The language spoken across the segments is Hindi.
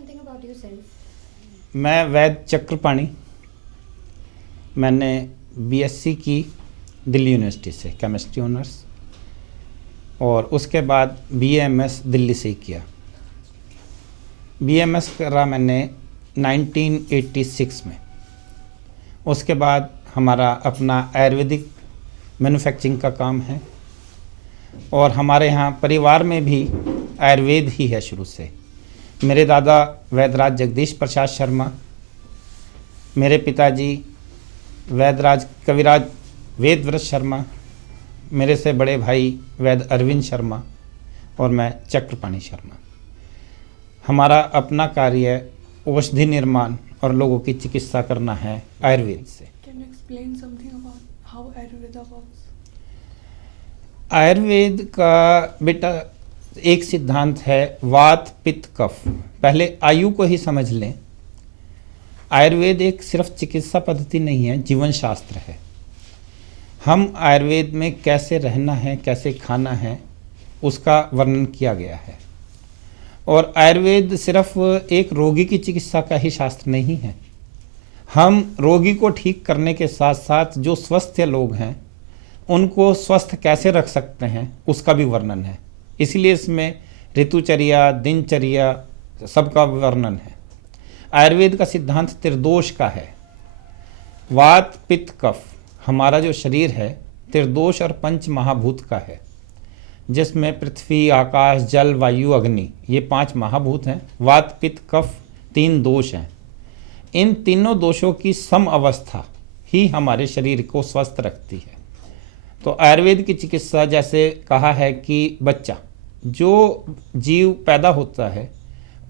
something about yourself. मैं वैद चक्रपाणी, मैंने बीएससी की दिल्ली यूनिवर्सिटी से केमिस्ट्री ऑनर्स और उसके बाद बीएमएस दिल्ली से ही किया। बीएमएस करा मैंने 1986 में। उसके बाद हमारा अपना आयुर्वेदिक मैन्युफैक्चरिंग का काम है और हमारे यहाँ परिवार में भी आयुर्वेद ही है शुरू से। मेरे दादा वैदराज जगदीश प्रसाद शर्मा, मेरे पिताजी वैदराज कविराज वेदव्रत शर्मा, मेरे से बड़े भाई वैद अरविंद शर्मा और मैं चक्रपाणी शर्मा। हमारा अपना कार्य औषधि निर्माण और लोगों की चिकित्सा करना है आयुर्वेद से। Can you explain something about how Ayurveda works? Ayurveda का बेटा एक सिद्धांत है वात पित्त कफ। पहले आयु को ही समझ लें। आयुर्वेद एक सिर्फ चिकित्सा पद्धति नहीं है, जीवन शास्त्र है। हम आयुर्वेद में कैसे रहना है, कैसे खाना है, उसका वर्णन किया गया है। और आयुर्वेद सिर्फ एक रोगी की चिकित्सा का ही शास्त्र नहीं है। हम रोगी को ठीक करने के साथ साथ जो स्वस्थ लोग हैं उनको स्वस्थ कैसे रख सकते हैं उसका भी वर्णन है। इसलिए इसमें ऋतुचर्या, दिनचर्या सबका वर्णन है। आयुर्वेद का सिद्धांत त्रिदोष का है। वात पित्त कफ, हमारा जो शरीर है त्रिदोष और पंच महाभूत का है, जिसमें पृथ्वी, आकाश, जल, वायु, अग्नि, ये 5 महाभूत हैं। वात पित्त कफ 3 दोष हैं। इन तीनों दोषों की सम अवस्था ही हमारे शरीर को स्वस्थ रखती है। तो आयुर्वेद की चिकित्सा, जैसे कहा है कि बच्चा जो जीव पैदा होता है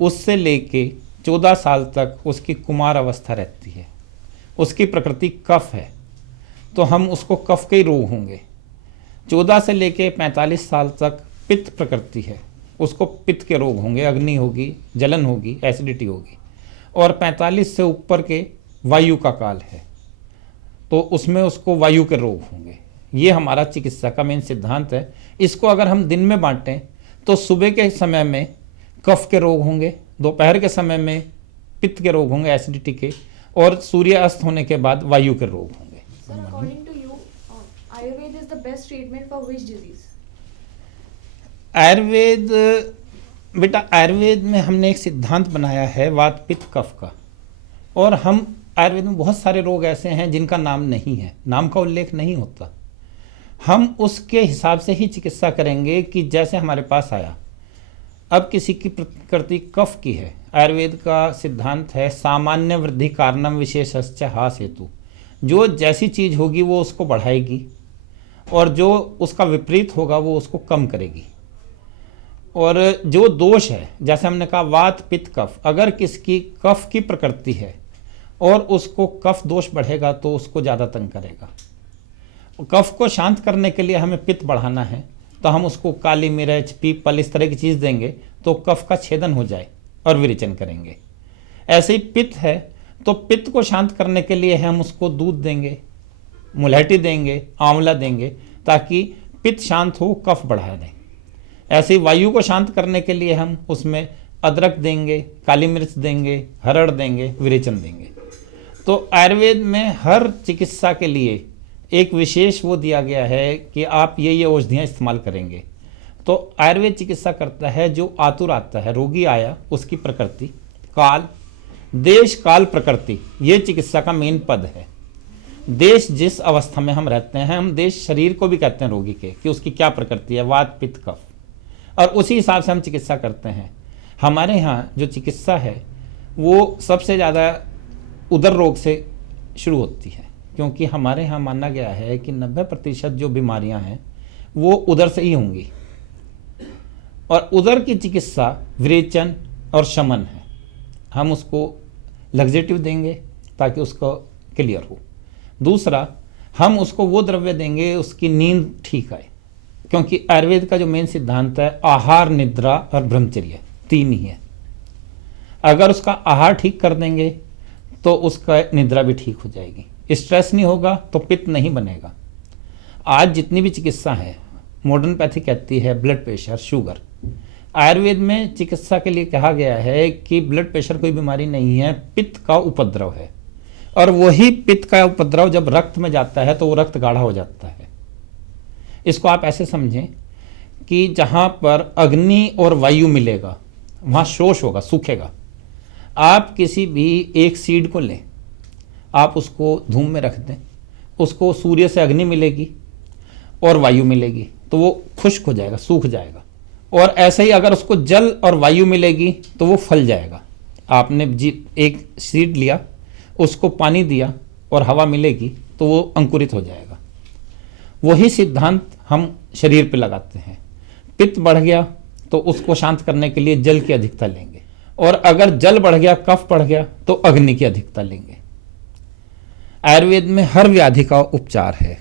उससे लेके 14 साल तक उसकी कुमार अवस्था रहती है, उसकी प्रकृति कफ है, तो हम उसको कफ के ही रोग होंगे। 14 से लेके 45 साल तक पित्त प्रकृति है, उसको पित्त के रोग होंगे, अग्नि होगी, जलन होगी, एसिडिटी होगी। और 45 से ऊपर के वायु का काल है, तो उसमें उसको वायु के रोग होंगे। ये हमारा चिकित्सा का मेन सिद्धांत है। इसको अगर हम दिन में बांटें तो सुबह के समय में कफ के रोग होंगे, दोपहर के समय में पित्त के रोग होंगे, एसिडिटी के, और सूर्य अस्त होने के बाद वायु के रोग होंगे। Sir, according to you, Ayurveda is the best treatment for which disease? Ayurveda बेटा, आयुर्वेद में हमने एक सिद्धांत बनाया है वात पित्त कफ का। और हम आयुर्वेद में बहुत सारे रोग ऐसे हैं जिनका नाम नहीं है, नाम का उल्लेख नहीं होता। हम उसके हिसाब से ही चिकित्सा करेंगे कि जैसे हमारे पास आया। अब किसी की प्रकृति कफ की है, आयुर्वेद का सिद्धांत है सामान्य वृद्धि कारणम विशेषश्च हास हेतु। जो जैसी चीज़ होगी वो उसको बढ़ाएगी और जो उसका विपरीत होगा वो उसको कम करेगी। और जो दोष है, जैसे हमने कहा वात पित्त कफ, अगर किसकी कफ की प्रकृति है और उसको कफ दोष बढ़ेगा तो उसको ज़्यादा तंग करेगा। कफ को शांत करने के लिए हमें पित्त बढ़ाना है, तो हम उसको काली मिर्च, पीपल, इस तरह की चीज़ देंगे तो कफ का छेदन हो जाए और विरेचन करेंगे। ऐसे ही पित्त है तो पित्त को शांत करने के लिए हम उसको दूध देंगे, मुलहटी देंगे, आंवला देंगे, ताकि पित्त शांत हो, कफ बढ़ा दें। ऐसे ही वायु को शांत करने के लिए हम उसमें अदरक देंगे, काली मिर्च देंगे, हरड़ देंगे, विरेचन देंगे। तो आयुर्वेद में हर चिकित्सा के लिए एक विशेष वो दिया गया है कि आप ये औषधियाँ इस्तेमाल करेंगे। तो आयुर्वेद चिकित्सा करता है जो आतुर आता है, रोगी आया, उसकी प्रकृति, काल, देश, काल, प्रकृति, ये चिकित्सा का मेन पद है। देश, जिस अवस्था में हम रहते हैं, हम देश शरीर को भी कहते हैं रोगी के, कि उसकी क्या प्रकृति है, वात पित्त कफ, और उसी हिसाब से हम चिकित्सा करते हैं। हमारे यहाँ जो चिकित्सा है वो सबसे ज़्यादा उदर रोग से शुरू होती है, क्योंकि हमारे यहाँ माना गया है कि 90% जो बीमारियां हैं वो उदर से ही होंगी। और उदर की चिकित्सा विरेचन और शमन है। हम उसको लग्जेटिव देंगे ताकि उसको क्लियर हो। दूसरा, हम उसको वो द्रव्य देंगे उसकी नींद ठीक आए, क्योंकि आयुर्वेद का जो मेन सिद्धांत है आहार, निद्रा और ब्रह्मचर्य, 3 ही है। अगर उसका आहार ठीक कर देंगे तो उसका निद्रा भी ठीक हो जाएगी, स्ट्रेस नहीं होगा तो पित्त नहीं बनेगा। आज जितनी भी चिकित्सा है, मॉडर्न पैथी कहती है ब्लड प्रेशर, शुगर, आयुर्वेद में चिकित्सा के लिए कहा गया है कि ब्लड प्रेशर कोई बीमारी नहीं है, पित्त का उपद्रव है। और वही पित्त का उपद्रव जब रक्त में जाता है तो वो रक्त गाढ़ा हो जाता है। इसको आप ऐसे समझें कि जहाँ पर अग्नि और वायु मिलेगा वहाँ शोष होगा, सूखेगा। आप किसी भी एक सीड को लें, आप उसको धूम में रख दें, उसको सूर्य से अग्नि मिलेगी और वायु मिलेगी तो वो खुश्क हो जाएगा, सूख जाएगा। और ऐसे ही अगर उसको जल और वायु मिलेगी तो वो फल जाएगा। आपने एक सीड लिया, उसको पानी दिया और हवा मिलेगी तो वो अंकुरित हो जाएगा। वही सिद्धांत हम शरीर पे लगाते हैं। पित्त बढ़ गया तो उसको शांत करने के लिए जल की अधिकता लेंगे, और अगर जल बढ़ गया, कफ बढ़ गया तो अग्नि की अधिकता लेंगे। आयुर्वेद में हर व्याधि का उपचार है।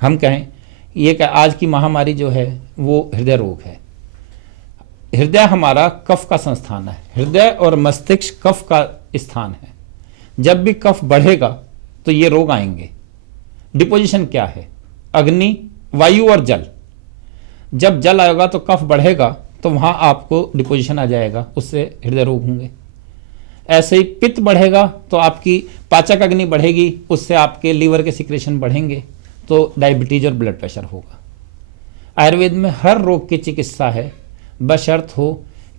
हम कहें ये कि आज की महामारी जो है वो हृदय रोग है। हृदय हमारा कफ का संस्थान है। हृदय और मस्तिष्क कफ का स्थान है। जब भी कफ बढ़ेगा तो ये रोग आएंगे। डिपोजिशन क्या है? अग्नि, वायु और जल। जब जल आएगा तो कफ बढ़ेगा तो वहां आपको डिपोजिशन आ जाएगा, उससे हृदय रोग होंगे। ऐसे ही पित्त बढ़ेगा तो आपकी पाचक अग्नि बढ़ेगी, उससे आपके लीवर के सिक्रेशन बढ़ेंगे तो डायबिटीज और ब्लड प्रेशर होगा। आयुर्वेद में हर रोग की चिकित्सा है, बशर्त हो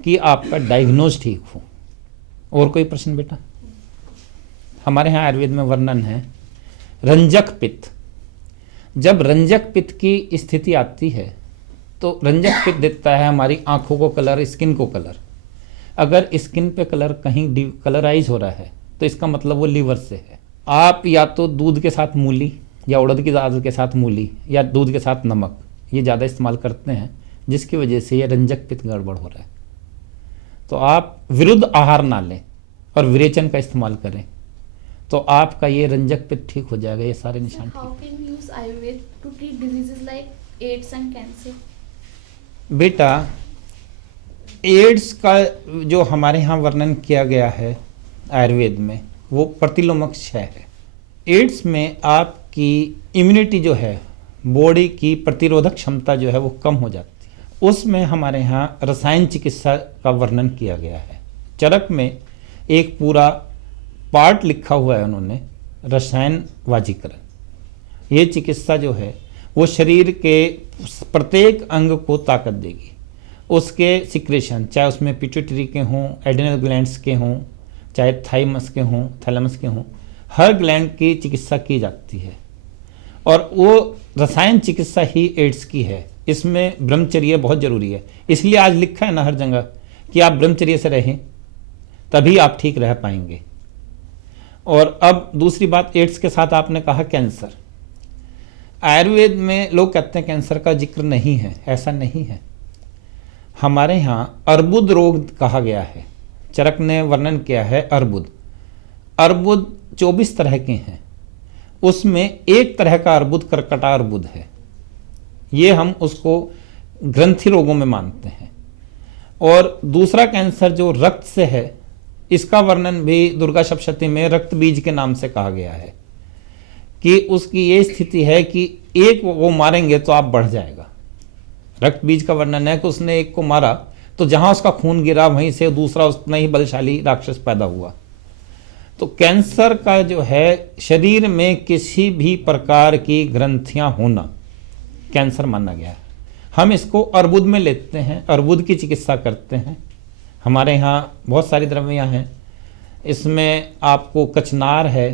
कि आपका डायग्नोज ठीक हो। और कोई प्रश्न बेटा? हमारे यहाँ आयुर्वेद में वर्णन है रंजक पित्त। जब रंजक पित्त की स्थिति आती है तो रंजक पित्त देता है हमारी आंखों को कलर, स्किन को कलर। अगर स्किन पे कलर कहीं कलराइज हो रहा है तो इसका मतलब वो लीवर से है। आप या तो दूध के साथ मूली या उड़द की दाल के साथ मूली या दूध के साथ नमक ये ज़्यादा इस्तेमाल करते हैं, जिसकी वजह से ये रंजक पित्त गड़बड़ हो रहा है। तो आप विरुद्ध आहार ना लें और विरेचन का इस्तेमाल करें तो आपका ये रंजक पित्त ठीक हो जाएगा। ये सारे निशान How ठीक। can we use Ayurveda to treat diseases like AIDS and cancer? बेटा, एड्स का जो हमारे यहाँ वर्णन किया गया है आयुर्वेद में वो प्रतिलोमक क्षय है। एड्स में आपकी इम्यूनिटी जो है, बॉडी की प्रतिरोधक क्षमता जो है वो कम हो जाती है। उसमें हमारे यहाँ रसायन चिकित्सा का वर्णन किया गया है। चरक में एक पूरा पार्ट लिखा हुआ है उन्होंने, रसायन वाजीकरण। ये चिकित्सा जो है वो शरीर के प्रत्येक अंग को ताकत देगी। उसके सिक्रेशन, चाहे उसमें पिट्यूटरी के हों, एड्रिनल ग्लैंड्स के हों, चाहे थाइमस के हों, थैलेमस के हों, हर ग्लैंड की चिकित्सा की जाती है। और वो रसायन चिकित्सा ही एड्स की है। इसमें ब्रह्मचर्य बहुत जरूरी है। इसलिए आज लिखा है ना हर जगह कि आप ब्रह्मचर्य से रहें, तभी आप ठीक रह पाएंगे। और अब दूसरी बात, एड्स के साथ आपने कहा कैंसर। आयुर्वेद में लोग कहते हैं कैंसर का जिक्र नहीं है, ऐसा नहीं है। हमारे यहाँ अर्बुद रोग कहा गया है। चरक ने वर्णन किया है अर्बुद। अर्बुद 24 तरह के हैं, उसमें एक तरह का अर्बुद कर्कटा अर्बुद है। ये हम उसको ग्रंथि रोगों में मानते हैं। और दूसरा कैंसर जो रक्त से है, इसका वर्णन भी दुर्गा सप्तशती में रक्त बीज के नाम से कहा गया है कि उसकी ये स्थिति है कि एक वो मारेंगे तो आप बढ़ जाएगा। रक्त बीज का वर्णन है कि उसने एक को मारा तो जहां उसका खून गिरा वहीं से दूसरा उतना ही बलशाली राक्षस पैदा हुआ। तो कैंसर का जो है, शरीर में किसी भी प्रकार की ग्रंथियां होना कैंसर माना गया है। हम इसको अर्बुद में लेते हैं, अर्बुद की चिकित्सा करते हैं। हमारे यहाँ बहुत सारी दवाइयाँ हैं। इसमें आपको कचनार है,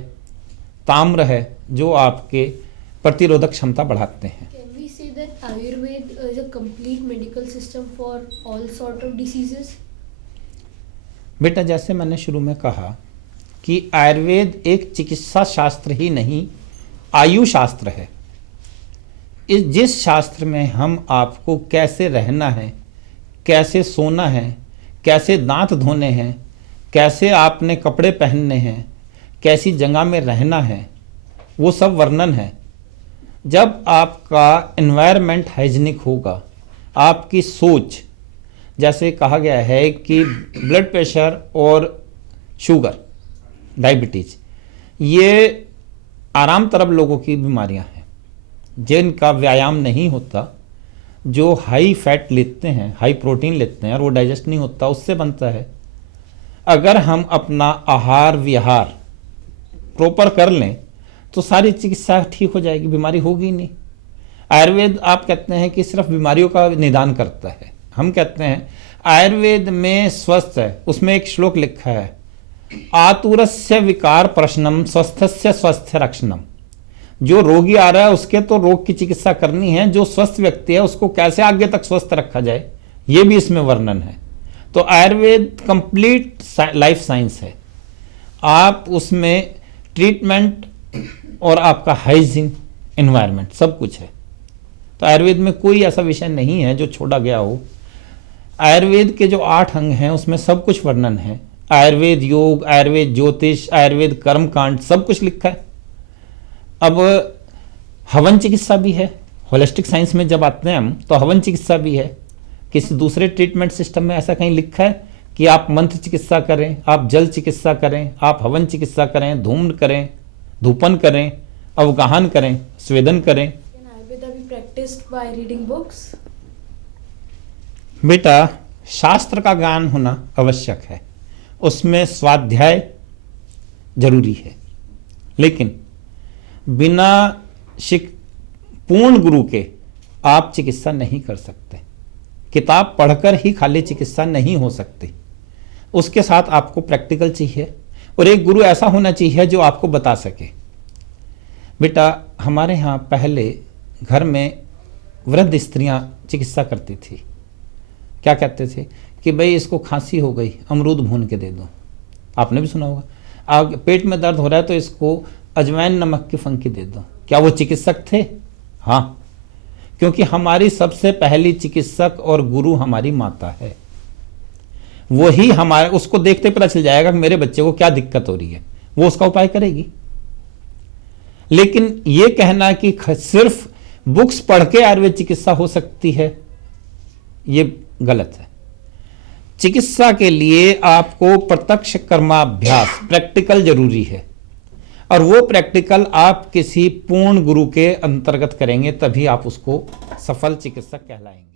ताम्र है, जो आपके प्रतिरोधक क्षमता बढ़ाते हैं। Can we say that Ayurveda is a complete medical system for all sort of diseases? बेटा, जैसे मैंने शुरू में कहा कि आयुर्वेद एक चिकित्सा शास्त्र ही नहीं, आयु शास्त्र है। जिस शास्त्र में हम आपको कैसे रहना है, कैसे सोना है, कैसे दांत धोने हैं, कैसे आपने कपड़े पहनने हैं, कैसी जगह में रहना है, वो सब वर्णन है। जब आपका एनवायरनमेंट हाइजीनिक होगा, आपकी सोच, जैसे कहा गया है कि ब्लड प्रेशर और शुगर, डायबिटीज, ये आराम तरफ लोगों की बीमारियां हैं जिनका व्यायाम नहीं होता। जो हाई फैट लेते हैं, हाई प्रोटीन लेते हैं और वो डाइजेस्ट नहीं होता, उससे बनता है। अगर हम अपना आहार विहार प्रॉपर कर लें तो सारी चिकित्सा ठीक हो जाएगी, बीमारी होगी नहीं। आयुर्वेद आप कहते हैं कि सिर्फ बीमारियों का निदान करता है, हम कहते हैं आयुर्वेद में स्वस्थ है। उसमें एक श्लोक लिखा है, आतुरस्य विकार प्रश्नम स्वस्थस्य स्वास्थ्य रक्षणम। जो रोगी आ रहा है उसके तो रोग की चिकित्सा करनी है, जो स्वस्थ व्यक्ति है उसको कैसे आगे तक स्वस्थ रखा जाए, ये भी इसमें वर्णन है। तो आयुर्वेद कंप्लीट लाइफ साइंस है। आप उसमें ट्रीटमेंट और आपका हाइजीन, एनवायरनमेंट सब कुछ है। तो आयुर्वेद में कोई ऐसा विषय नहीं है जो छोड़ा गया हो। आयुर्वेद के जो 8 अंग हैं उसमें सब कुछ वर्णन है। आयुर्वेद योग, आयुर्वेद ज्योतिष, आयुर्वेद कर्म कांड, सब कुछ लिखा है। अब हवन चिकित्सा भी है, होलिस्टिक साइंस में जब आते हैं हम तो हवन चिकित्सा भी है। किसी दूसरे ट्रीटमेंट सिस्टम में ऐसा कहीं लिखा है कि आप मंत्र चिकित्सा करें, आप जल चिकित्सा करें, आप हवन चिकित्सा करें, धूम्र करें, धूपन करें, अवगाहन करें, स्वेदन करें। Can Ayurveda be practiced by reading books? बेटा, शास्त्र का ज्ञान होना आवश्यक है, उसमें स्वाध्याय जरूरी है, लेकिन बिना पूर्ण गुरु के आप चिकित्सा नहीं कर सकते। किताब पढ़कर ही खाली चिकित्सा नहीं हो सकती, उसके साथ आपको प्रैक्टिकल चाहिए और एक गुरु ऐसा होना चाहिए जो आपको बता सके। बेटा, हमारे यहाँ पहले घर में वृद्ध स्त्रियां चिकित्सा करती थी। क्या कहते थे कि भाई इसको खांसी हो गई, अमरूद भून के दे दो। आपने भी सुना होगा। आग पेट में दर्द हो रहा है तो इसको अजवाइन नमक की फंकी दे दो। क्या वो चिकित्सक थे? हाँ, क्योंकि हमारी सबसे पहली चिकित्सक और गुरु हमारी माता है। वही हमारे, उसको देखते पता चल जाएगा कि मेरे बच्चे को क्या दिक्कत हो रही है, वो उसका उपाय करेगी। लेकिन ये कहना कि सिर्फ बुक्स पढ़ के आयुर्वेद चिकित्सा हो सकती है, ये गलत है। चिकित्सा के लिए आपको प्रत्यक्ष कर्माभ्यास, प्रैक्टिकल जरूरी है, और वो प्रैक्टिकल आप किसी पूर्ण गुरु के अंतर्गत करेंगे तभी आप उसको सफल चिकित्सक कहलाएंगे।